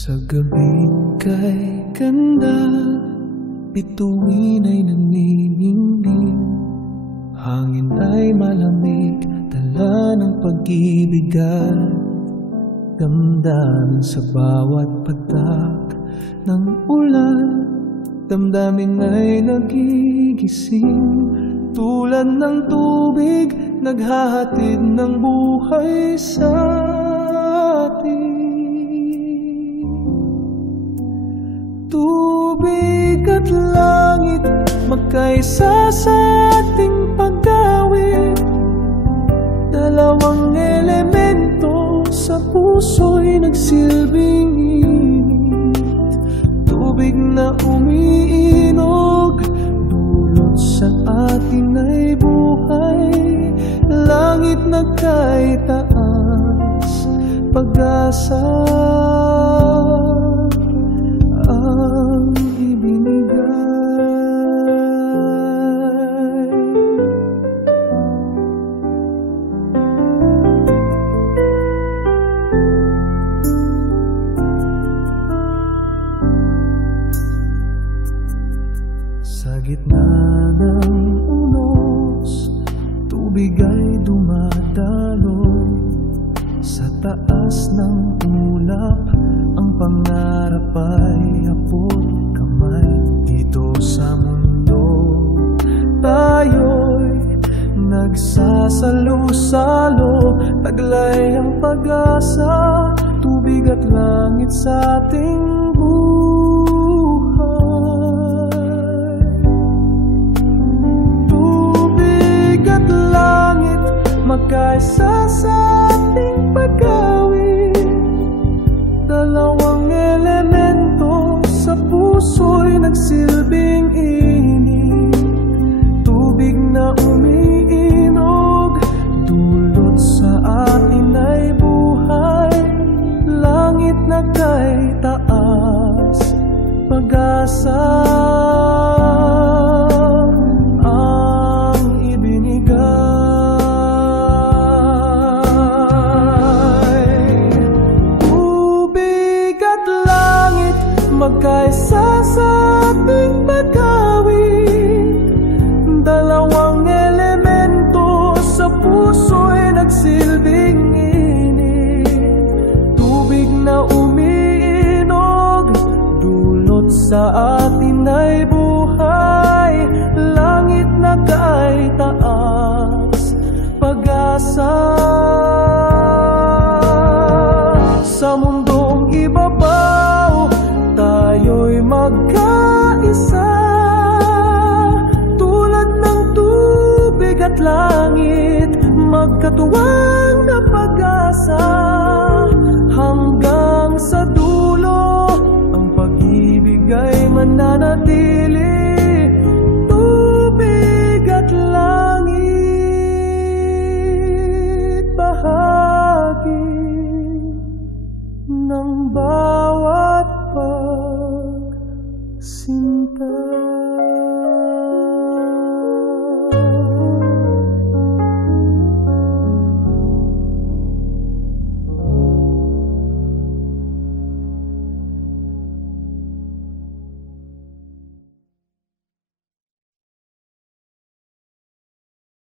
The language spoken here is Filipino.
Sa gabing kay ganda, bituin ay naniningning. Hangin ay malamig, dala ng pag-ibig at damdamin sa bawat patak ng ulan. Damdamin ay nagigising, tulad ng tubig, naghahatid ng buhay sa atin. Tubig at langit, magkaisa sa ating pag-awit. Dalawang elemento sa puso'y nagsilbing init. Tubig na umiinog, dulot sa atin ay buhay. Langit na kay taas, pag-asa ang ibinigay. Sa gitna ng unos, tubig ay dumadaloy. Sa taas ng ulap, ang pangarap ay abot kamay. Dito sa mundo, tayo'y nagsasalo-salo. Taglay ang pag-asa, tubig at langit sa ating buhay. Tubig at langit, magkaisa sa ating pag-awit. Dalawang elemento sa puso'y nagsilbing init. Tubig na umiinog, dulot sa atin ay buhay. Langit na kay taas, pag-asa ang ibinigay. Tubig at langit, magkaisa sa ating pag-awit. Dalawang elemento sa puso'y nagsilbing init. Tubig na umiinog, dulot sa atin ay buhay. Langit na kay taas, pag-asa sa mundong ibabaw. Tayo'y magkaisa, tulad ng tubig at langit, magkatuwa.